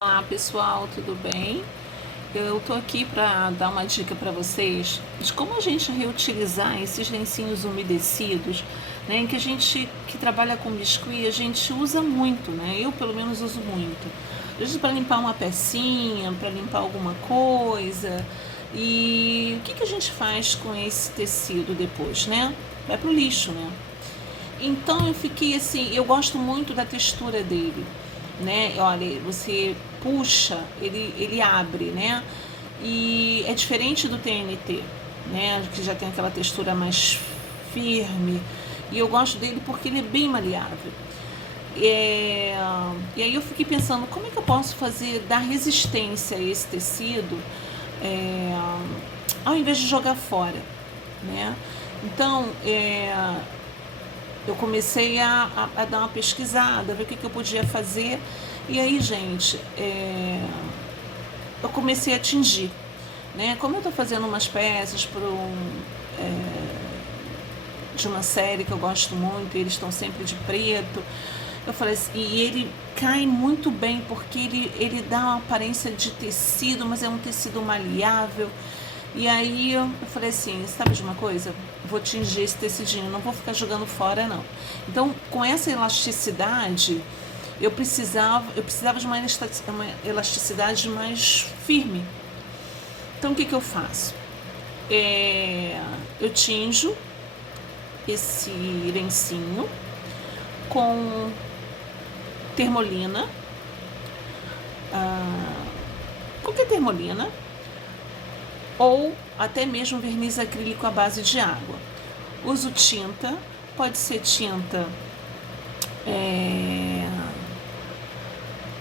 Olá pessoal, tudo bem? Eu tô aqui para dar uma dica para vocês de como a gente reutilizar esses lencinhos umedecidos, né? Em que a gente que trabalha com biscuit, a gente usa muito, né? Eu pelo menos uso muito. Às vezes para limpar uma pecinha, para limpar alguma coisa. E o que a gente faz com esse tecido depois, né? Vai pro lixo, né? Então eu fiquei assim, eu gosto muito da textura dele, né? Olha, você puxa, ele abre, né? E é diferente do TNT, né? Que já tem aquela textura mais firme. E eu gosto dele porque ele é bem maleável. E aí eu fiquei pensando, como é que eu posso fazer, dar resistência a esse tecido, é, ao invés de jogar fora, né? Então, eu comecei a dar uma pesquisada, ver o que eu podia fazer. E aí, gente, eu comecei a tingir. Né? Como eu estou fazendo umas peças de uma série que eu gosto muito, e eles estão sempre de preto, eu falei assim, e ele cai muito bem, porque ele dá uma aparência de tecido, mas é um tecido maleável. E aí eu falei assim, sabe de uma coisa? Vou tingir esse tecidinho, não vou ficar jogando fora não. Então, com essa elasticidade, eu precisava de uma elasticidade mais firme. Então, o que eu faço? Eu tinjo esse lencinho com termolina, qualquer termolina, ou até mesmo verniz acrílico à base de água. Uso tinta, pode ser tinta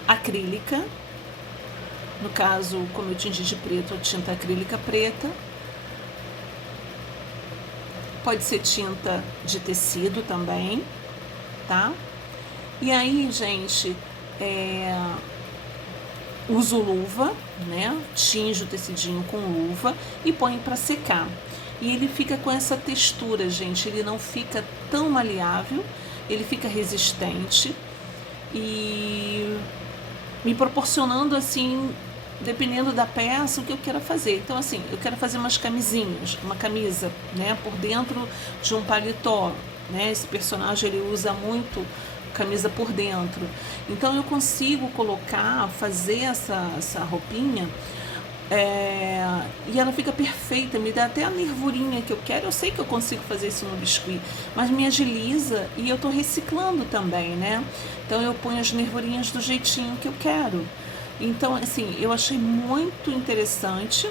acrílica, no caso, como eu tingi de preto, tinta acrílica preta. Pode ser tinta de tecido também, tá? E aí, gente, uso luva, né? Tinjo o tecidinho com luva e ponho para secar. E ele fica com essa textura, gente. Ele não fica tão maleável, ele fica resistente e me proporcionando assim, dependendo da peça, o que eu quero fazer. Então, assim, eu quero fazer umas camisinhas, uma camisa, né, por dentro de um paletó, né? Esse personagem ele usa muito camisa por dentro. Então eu consigo colocar, fazer essa roupinha, e ela fica perfeita, me dá até a nervurinha que eu quero. Eu sei que eu consigo fazer isso no biscuit, mas me agiliza e eu estou reciclando também, né? Então eu ponho as nervurinhas do jeitinho que eu quero. Então, assim, eu achei muito interessante,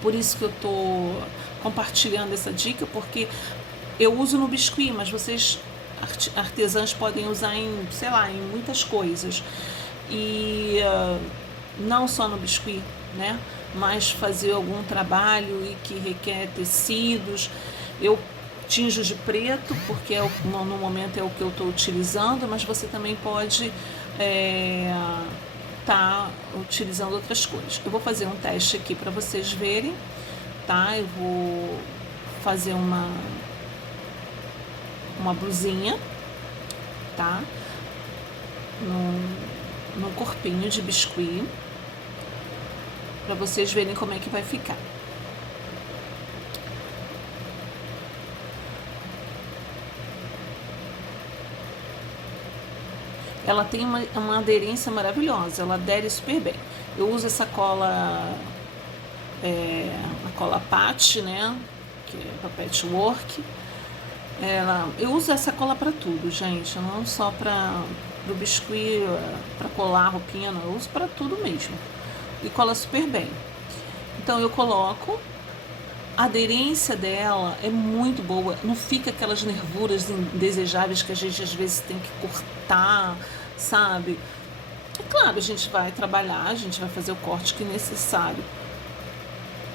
por isso que eu estou compartilhando essa dica, porque eu uso no biscuit, mas vocês artesãs podem usar em, sei lá, em muitas coisas. E não só no biscuit, né? Mas fazer algum trabalho e que requer tecidos. Eu tinjo de preto, porque no momento é o que eu estou utilizando, mas você também pode tá utilizando outras cores. Eu vou fazer um teste aqui para vocês verem, tá? Eu vou fazer uma blusinha, tá? Num corpinho de biscuit, para vocês verem como é que vai ficar. Ela tem uma aderência maravilhosa, ela adere super bem. Eu uso essa cola, a cola Pat, né? Que é para patchwork. Eu uso essa cola para tudo, gente, não só para o biscuit, para colar a roupinha, não. Eu uso para tudo mesmo. E cola super bem. Então eu coloco, a aderência dela é muito boa, não fica aquelas nervuras indesejáveis que a gente às vezes tem que cortar, sabe? É claro, a gente vai trabalhar, a gente vai fazer o corte que é necessário,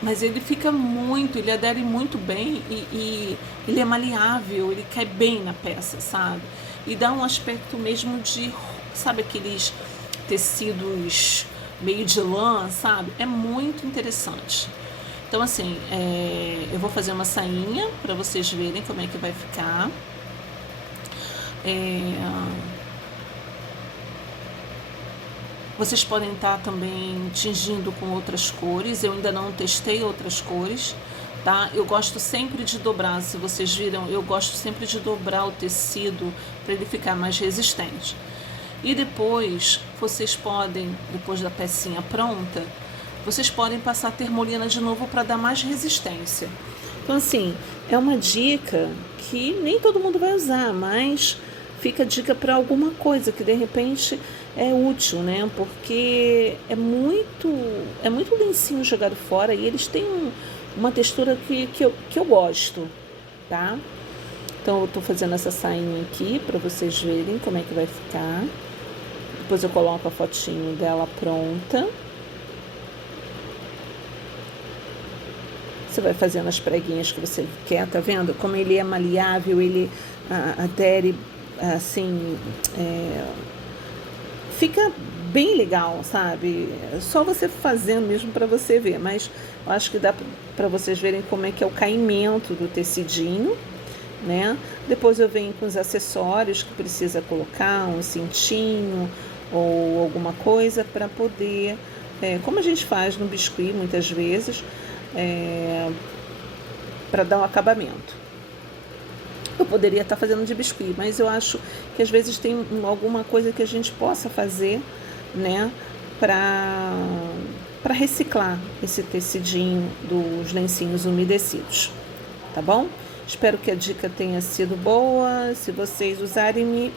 mas ele fica muito, ele adere muito bem e ele é maleável, ele cai bem na peça, sabe? E dá um aspecto mesmo de, sabe, aqueles tecidos meio de lã, sabe? É muito interessante. Então, assim, eu vou fazer uma sainha para vocês verem como é que vai ficar. Vocês podem estar também tingindo com outras cores. Eu ainda não testei outras cores, tá? Eu gosto sempre de dobrar. Se vocês viram, eu gosto sempre de dobrar o tecido para ele ficar mais resistente. E depois, vocês podem, depois da pecinha pronta, vocês podem passar a termolina de novo para dar mais resistência. Então, assim, é uma dica que nem todo mundo vai usar, mas fica dica para alguma coisa que de repente é útil, né? Porque é muito lencinho jogado fora e eles têm uma textura que eu gosto, tá? Então eu tô fazendo essa sainha aqui para vocês verem como é que vai ficar. Depois eu coloco a fotinho dela pronta. Você vai fazendo as preguinhas que você quer, tá vendo? Como ele é maleável, ele adere assim, fica bem legal, sabe? Só você fazendo mesmo para você ver, mas eu acho que dá para vocês verem como é que é o caimento do tecidinho, né? Depois eu venho com os acessórios que precisa colocar, um cintinho ou alguma coisa para poder, como a gente faz no biscuit muitas vezes, para dar um acabamento. Eu poderia estar fazendo de biscuit, mas eu acho que às vezes tem alguma coisa que a gente possa fazer, né, para reciclar esse tecidinho dos lencinhos umedecidos, tá bom? Espero que a dica tenha sido boa. Se vocês usarem, me